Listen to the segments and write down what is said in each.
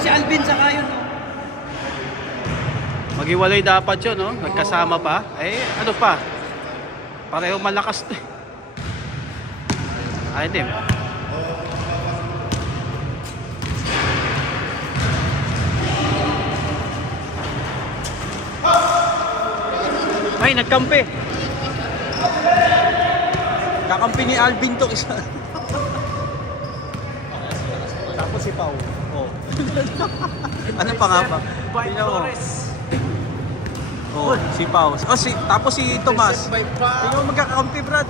si Alvin sa kayo, no? Maghiwalay dapat yun, no? Nagkasama pa. Eh, ano pa? Pareho malakas to. Ay, hindi. Ay, nagkampi. Kakampi ni Alvin to isa. Tapos si Pau. Oh. Ano pa nga ba? Tingnan mo. Oh, si Pau. Oh, tapos si Tomas. Tingnan mo magkakampi, Brad.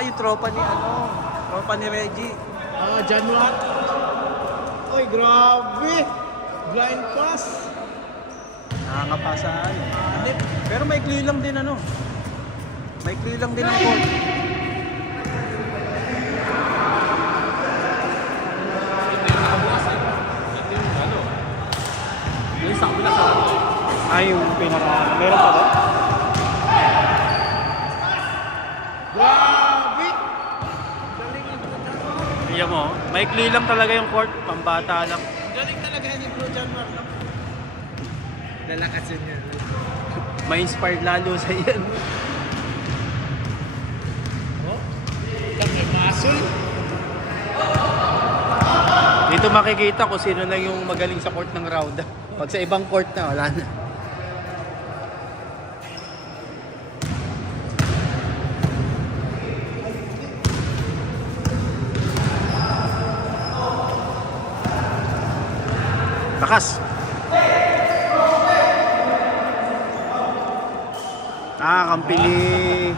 Yung tropa ni tropa ni Reggie. Januat. Ay, grabe. Blind pass. Nakakapasaan. Hindi, pero maikli lang din maikli lang din ang court. Yung pinaka meron pa ba? Grabe. Iyan mo, maikli lang talaga yung court, pambata lang. Galing talaga ni Bro Januat. Lalakasin niya. Ma-inspired lalo sa yan. Muscle. Dito makikita kung sino lang yung magaling sa court ng round. Pag sa ibang court na, wala na. Lakas. Kampili.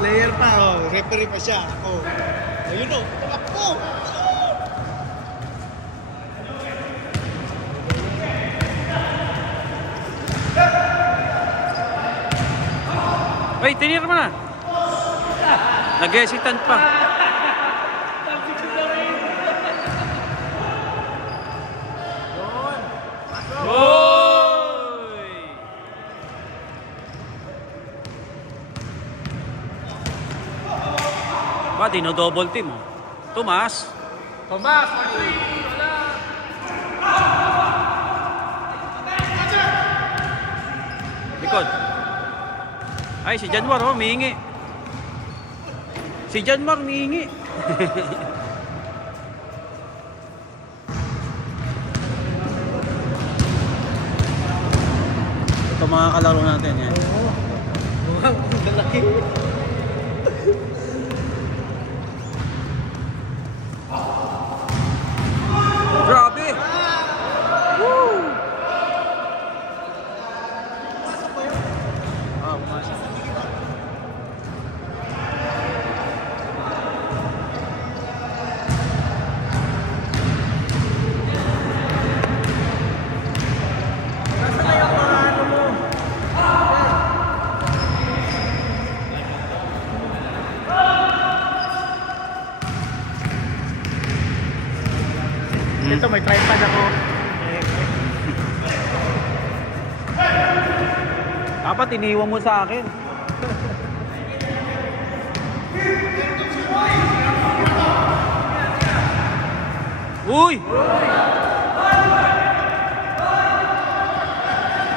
Player pa, referee pa siya. Ayun o. Ako! Ay, tinir mo na. Nag-hesitant pa. Ba, dino-double team, oh. Tomas. Likod. Ay, si Janwar, oh, mihingi. Si Janwar, mihingi. Ito mga kalaro natin, yan. Wow, malaki. Grabe! Woo! Pumasok. Nasaan na yung mga ano mo? Ito, may tripod ako. Dapat iniwan mo sa akin. Uy!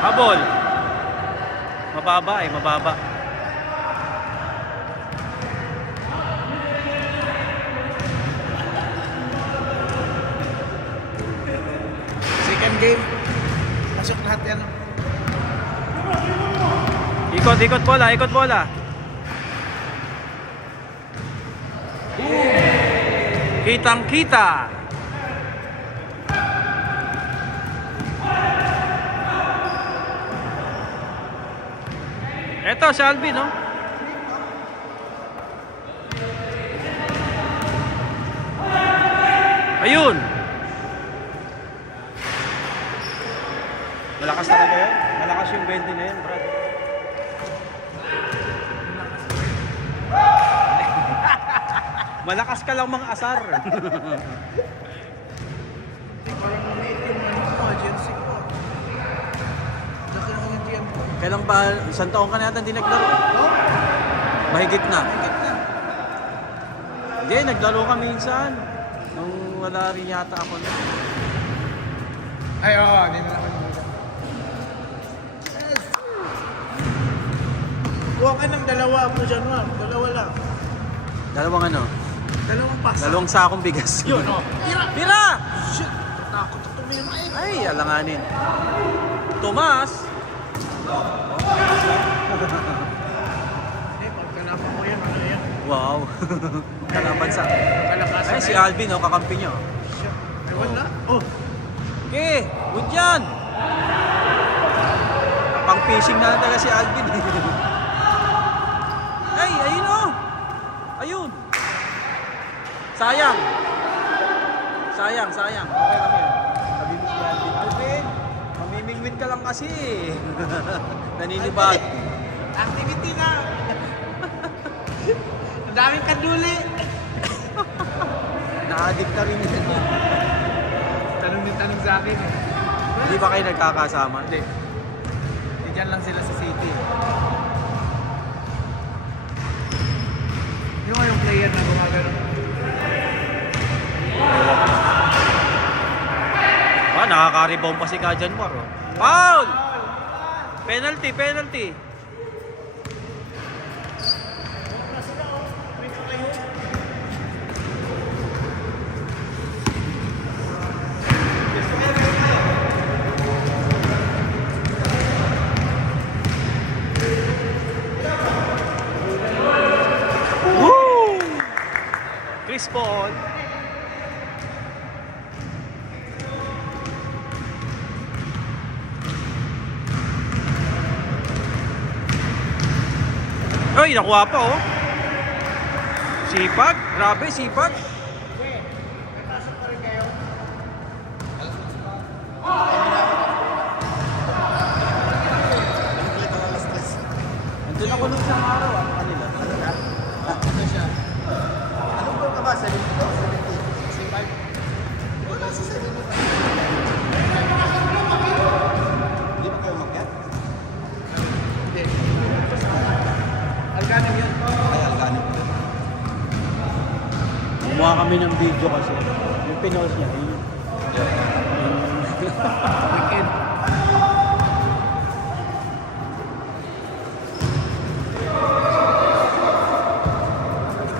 Habol. Mababa mababa. Second game. Pasok lahat yan. Ikot bola. Kitang-kita. Eto si Alvin, no? Ayun. Malakas talaga yun. Malakas yung 20 na yun, Brad. Malakas ka lang mga asar. Parang maliit yung agency ko. Laki ng unitian ko. Kailang ba, isang taon ka na yata hindi naglaro? No? Mahigit na. Higit na. Hindi, naglaro kami minsan. Nung wala rin yata ako na. Ay, oo, hindi na naman yung Kuha ka ng dalawa po dyan, ma'am. Dalawa lang. Dalawang ano? Dalawang pasa. Dalawang sakong bigas. Yun, oh. Tira! Tira! Shit! Takot ako tumira eh. Ay, alanganin. Tomas! Eh, pagkalapan mo yan, ano yan? Wow. Kalaban sa... Kalakasan Ay, si na yan. Alvin, oh, kakampi niya. Shit. Ay, wala. Oh, Okay, good yan! Pang fishing na talaga si Alvin. Ay, ayun oh! Ayun! Sayang! Sayang, sayang. Okay lang yan. Sabi mo si Alvin, Alvin, mamimingwit ka lang kasi. Naninibag. activity na. Ang daming kaduli. Na-addict na rin yan. Tanong din tanong sa akin eh. Hindi ba kayo nagkakasama? Hindi. Diyan lang sila sa city. Yung anong player na gumagano? Ah, nakaka-rebound pa si Kajanwar. Oh. Foul! Penalty, penalty. Woo! Chris Paul. Ay, nakuha pa oh. Sipag, grabe sipag. Andun ako nung isang araw, ano kanila? Ano siya? Anong goal ka ba? 70 o 70? 65? Wala sa 70. Hindi ba kayo makyat? Hindi. Algano yun. Ay, algano. Gumawa kami ng video kasi. Yung pinost niya, yun. Weekend.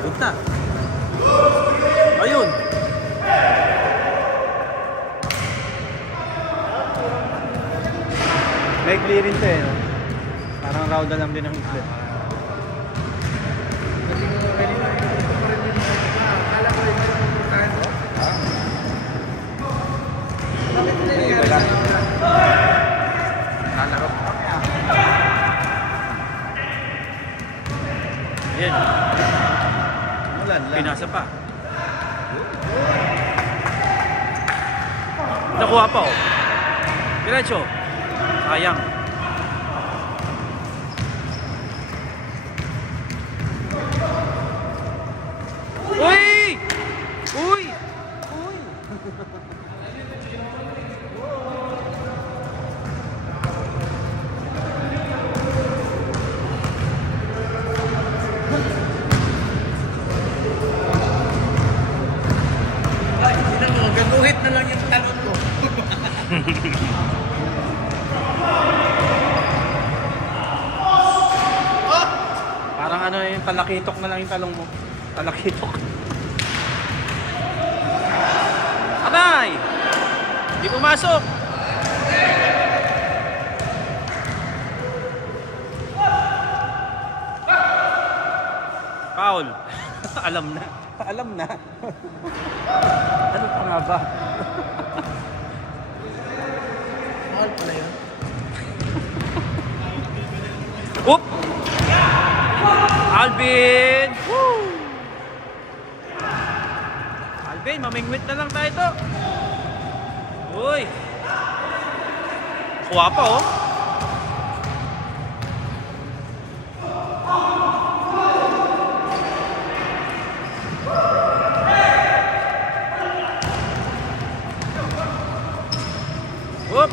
Punta. Ayun. May clearance to eh. No? Parang rauda lang din ang clip. Kasi ko kanina, ito ko rin yung akala ko rin yung puputahan ko. Bakit nangyari sa Laura? Lalaro ko kami ah. Ayan. Ulan lang. Pinasa pa. Nakuha pa oh. Diretso. Sayang. Uy! Uy! Uy! Ay, sino mo, gaguhit na lang yung talon ko. Parang ano yung talakitok na lang yung talong mo. Talakitok. Abay! Hindi pumasok! Foul. Alam na. Alam na. Ano pa nga ba? Mahal pala yun. Oop! Alvin! Woo! Alvin, mamingwit na lang tayo to. Uy! Kuha pa oh. Oop!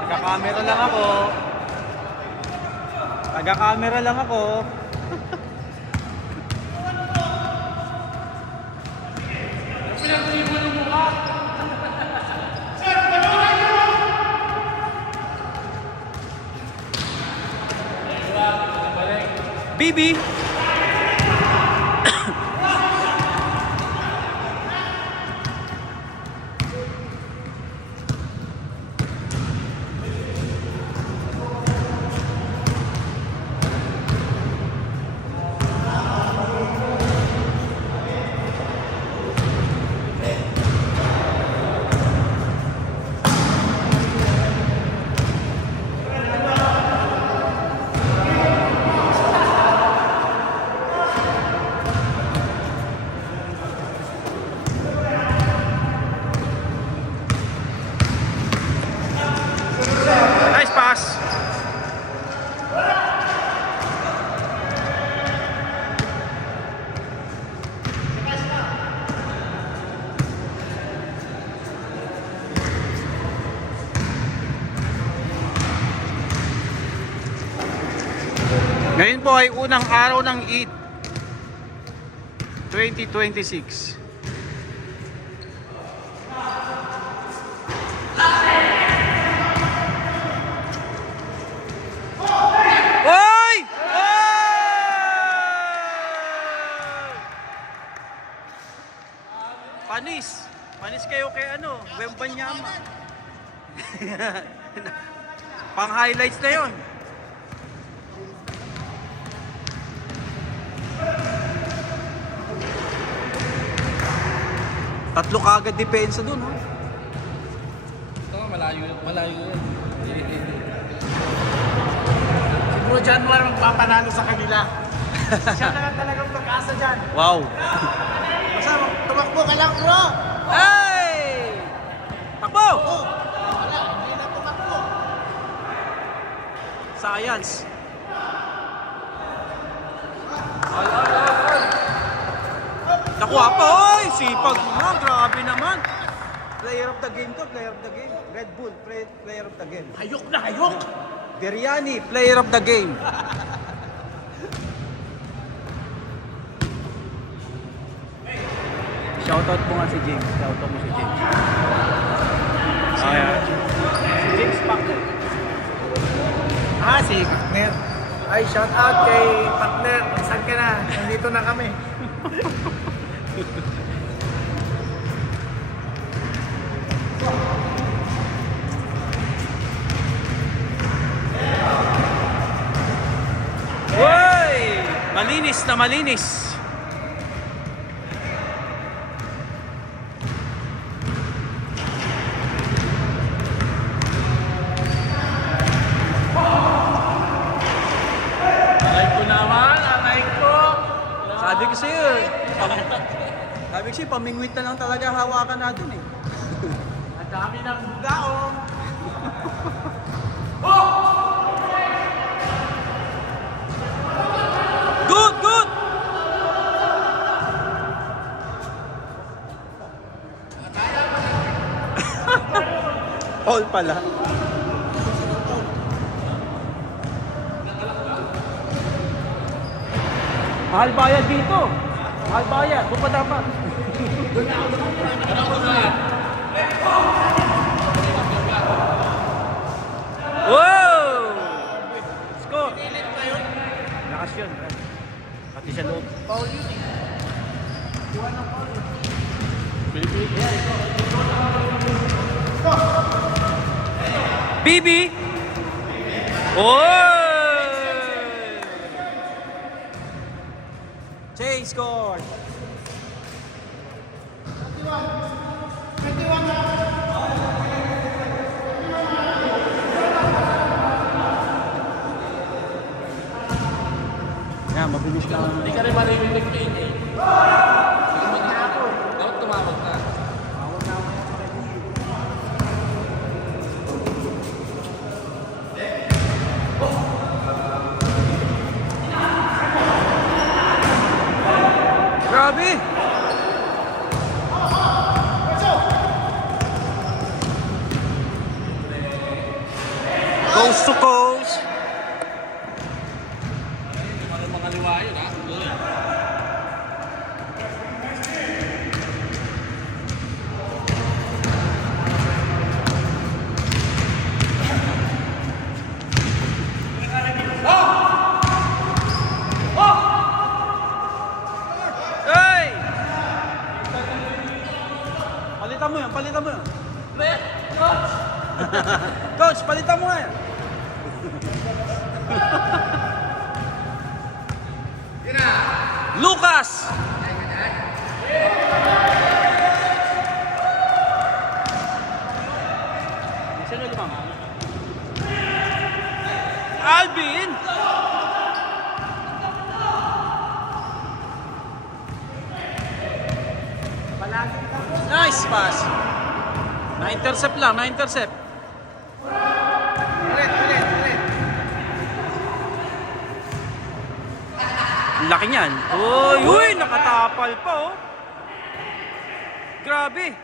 Nagka-camera lang ako. Taga-camera lang ako. Bibi! Nice pass! Ngayon po ay unang araw ng Eid 2026. Oy! Panis! Panis kayo kay ano? Wembanyama. Pang highlights na 'yon. Tatlo kagad depensa doon, ha? Ito, malayo yan. Siguro dyan mo lang magpapanalo sa kanila. Siya na lang talagang pag-asa dyan. Wow! Basta tumakbo ka lang, bro! Hey! Takbo! Oh! Wala, hindi na tumakbo. Science! Nakuha pa! Oy! Sipag mo! Grabe naman! Player of the game to, player of the game. Red Bull, player of the game. Hayok na hayok! Biryani, player of the game. Shoutout mo nga si James. Shoutout mo si James. Si James Packer. Si partner. Ay, shout out kay partner. Saan ka na? Nandito na kami. Uy! Malinis na malinis. Alay ko naman, alay ko. Sabi ko sa'yo, sabi ko sa'yo, pamingwit na lang talaga hawakan natin eh. Ang dami ng bugaong. Good, good! All pala. Mahal bayad dito. Mahal bayad. Doon pa dapat. Wow! Score! Lakas yun. Pati sa loob. Paul yun eh. Bibi! Oh! Jay scored! Yan, mabilis lang. Hindi ka rin maririnig pa yun eh. Dapat tumawag na. Grabe! Coast to coast. pass. Sino lumang? Alvin! Nice pass. Na-intercept lang, na-intercept. Ulit. Laki niyan. Uy, nakatapal pa oh. Grabe.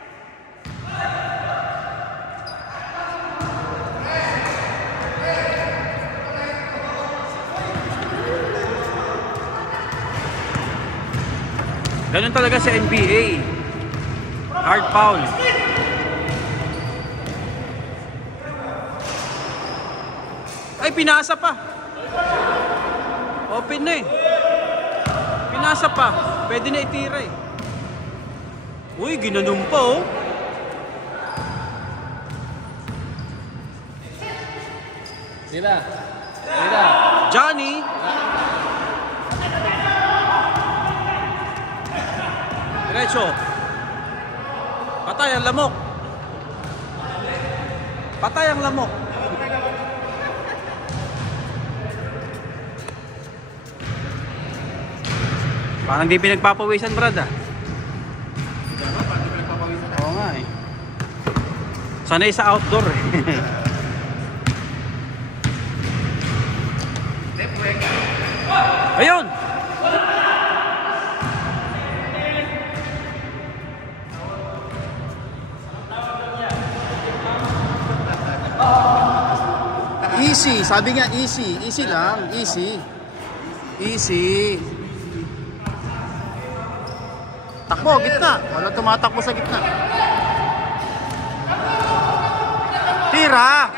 Ganun talaga sa NBA. Hard foul. Ay, pinasa pa. Open na eh. Pinasa pa. Pwede na itira eh. Uy, ginanong pa oh. Sila. Johnny. Diretso. Patay ang lamok. Patay ang lamok. Parang di pinagpapawisan, Brad ah. Oo nga eh. Sanay sa outdoor eh. Ayun! Easy, sabi nga easy. Easy lang, easy. Easy. Takbo, gitna. Wala tumatakbo sa gitna. Tira!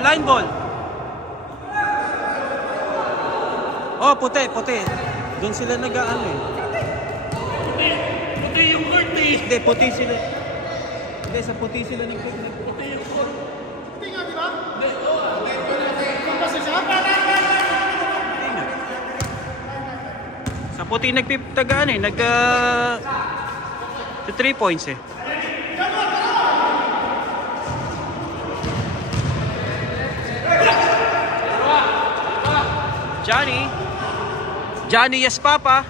Line ball. Oh, puti. Doon sila nag-aano eh. Puti yung court eh. Hindi, puti sila. Hindi, sa puti sila nag-court. Puti yung court. Puti nga, di ba? Hindi, sa puti nagpiptagaan eh. Sa 3 points eh. Johnny, yes papa.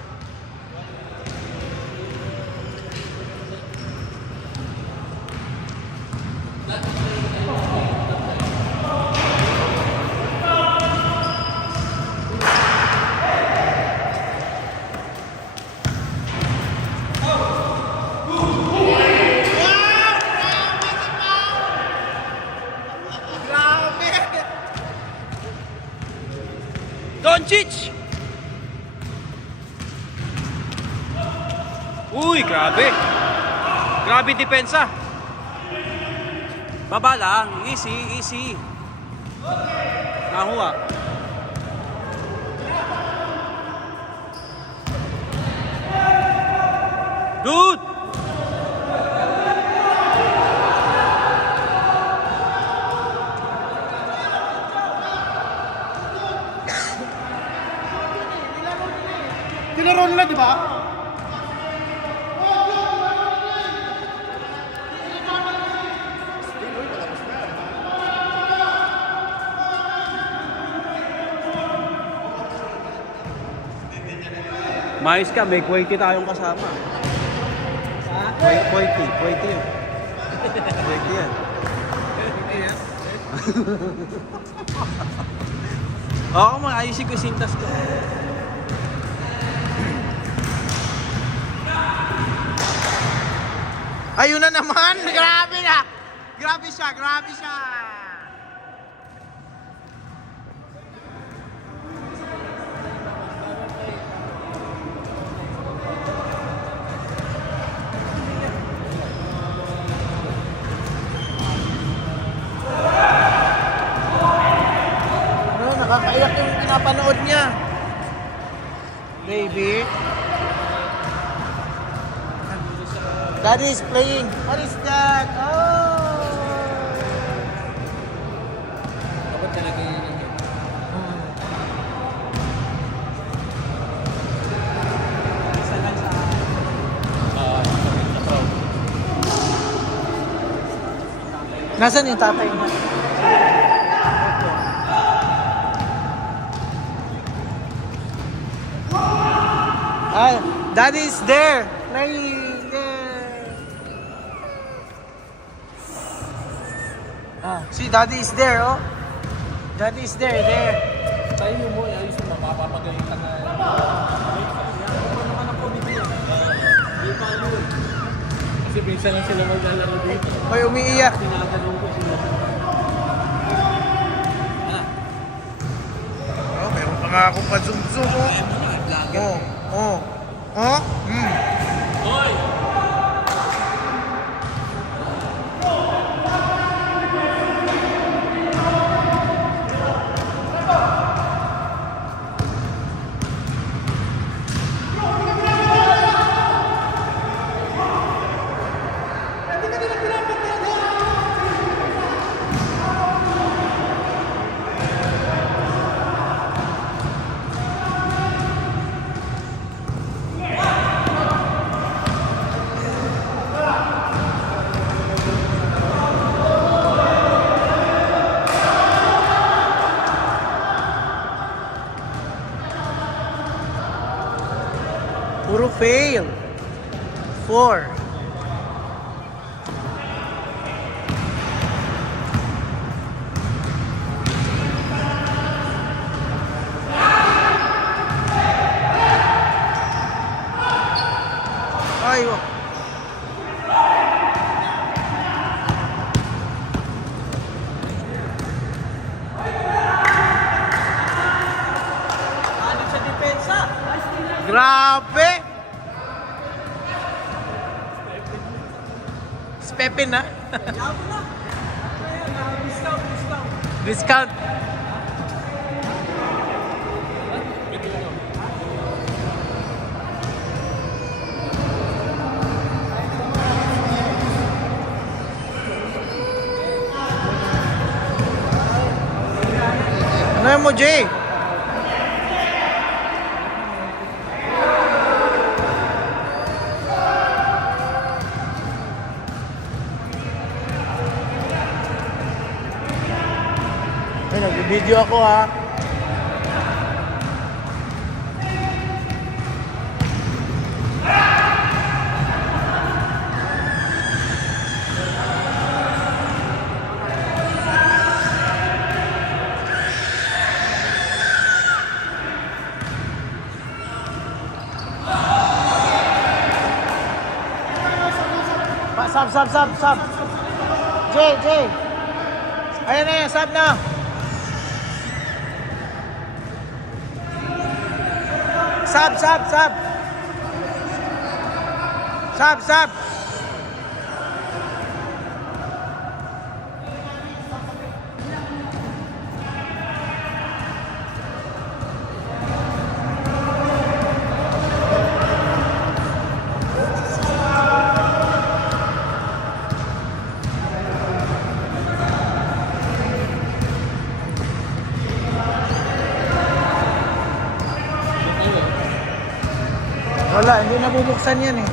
Doncic! Uy, grabe. Grabe depensa. Baba lang. Easy. Nahuwa. Good! Tinaro nila, di ba? Mais ka, may Kuwaiti tayong kasama. Kuwaiti yun. Kuwaiti yan. Oo, ayusin ko yung sintas ko. Ayun na naman! Grabe na! Grabe siya! Nakakaiyak yung pinapanood niya. Baby. Daddy is playing. What is that? Oh! Dapat talaga yun. Nasaan yung tatay niya? Ah, Daddy is there. Playing. Yeah. Ah, see, Daddy is there, oh. Daddy is there. Tayo mo, ayos mo, mapapagalitan na. Kasi pinsan lang sila maglalaro dito. May umiiyak. Tinatanong ko sila. Oh, meron pa nga akong pa-zoom-zoom, oh. Oh. Oh? Hoy! Puro fail. 4. Ay, oh. Ano sa depensa? Grabe! Pepin na. Yabo na. Ayan, discount. Discount. Ano yan mo, Jay? Ay, nag-video ako, ha. Sub. Jay. Ayan na yan, sub na. Sub. Wala, hindi nabubuksan yan eh.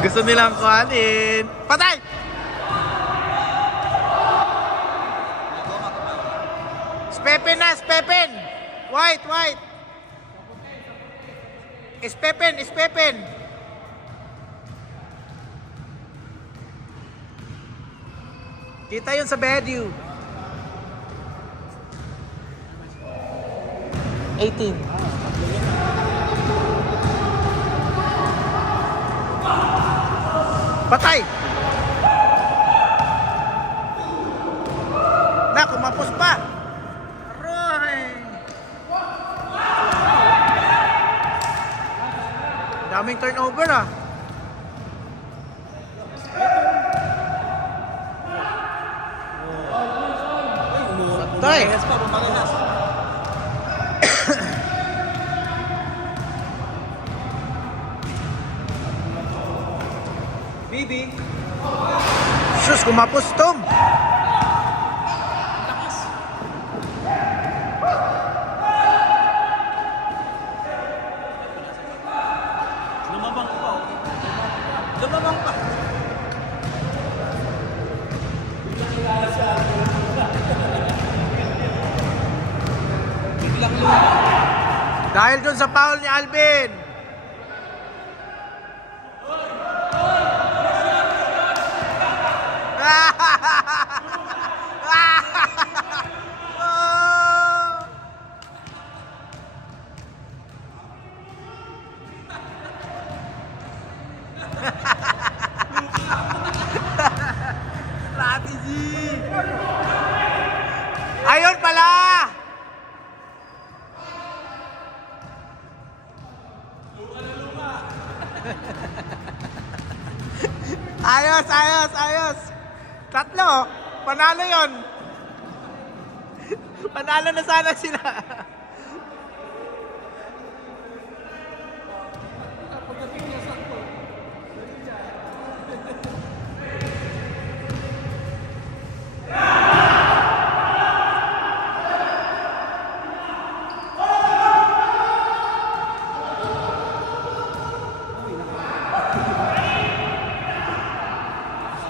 Gusto nilang kuhanin. Patay! Spepen na, Spepen! White, white! Spepen, Spepen! Kita yun sa Bedu. 18. Patay! Na, kumapos pa! Aray! Daming turnover ah. Patay! Bibi. Sus, kumapos Tom! Lumabang pa. Lumabang pa. Biglang lumabang. Dahil dun sa foul ni Alvin. Strategy. Ayun pala. Ayos, ayos, ayos. Tatlo. Panalo yon. Panalo na sana sila.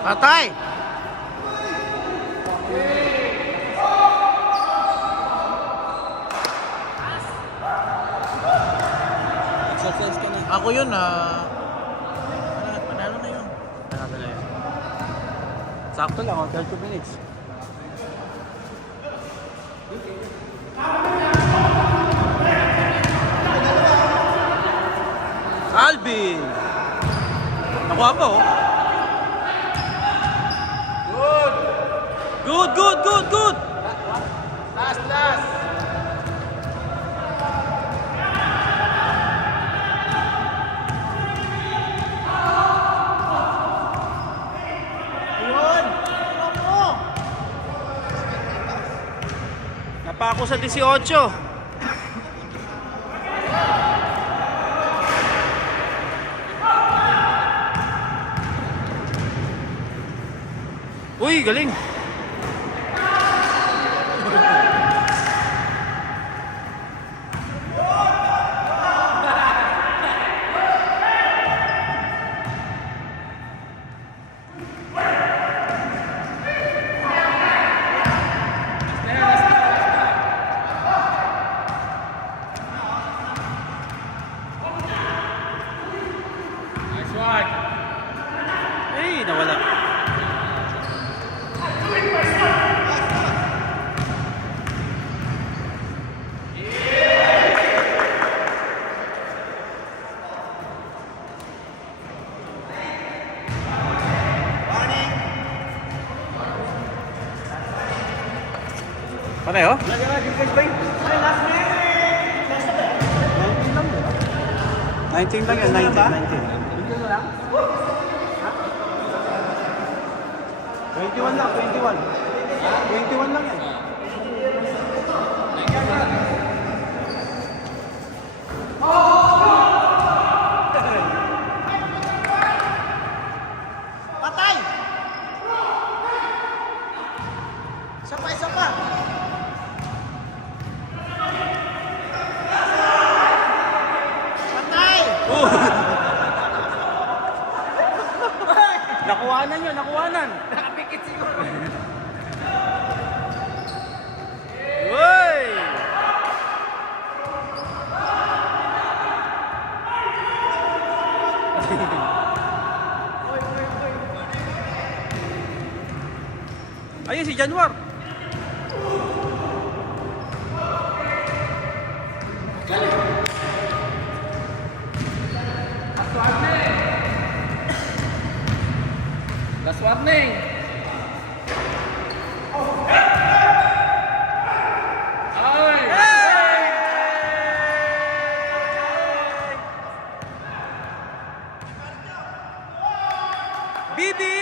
Patay! Exercise ka na. Ako yun Panalo na yun. Panalo na yun. Sakto lang, 32 minutes. Alvin! Nakuha pa oh. Good, good, good, good! Last, last. Yun! Napako sa 18. Uy, galing! Nice one. Ay, nawala. Patay oh? 19 lang yan, 19. 21 lang, 21. 21 lang yan. Patay! Isa pa, isa pa! Patay! Nakuhanan yun, nakuhanan. Nakapikit siguro. Ayun si Januar. Last warning. Bibi!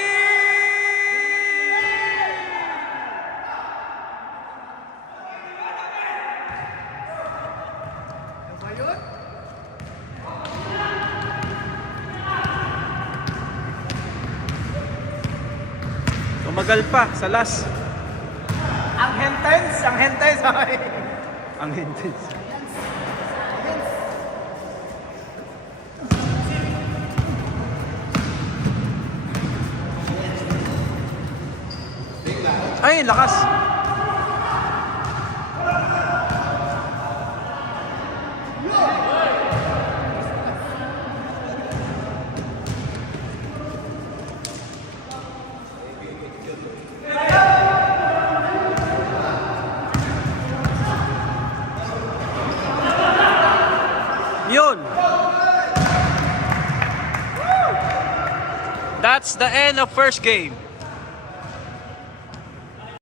Ano ba yun? Tumagal pa sa last. Ang hentens, ay. Ang intense. Ay, lakas. Yun. That's the end of first game.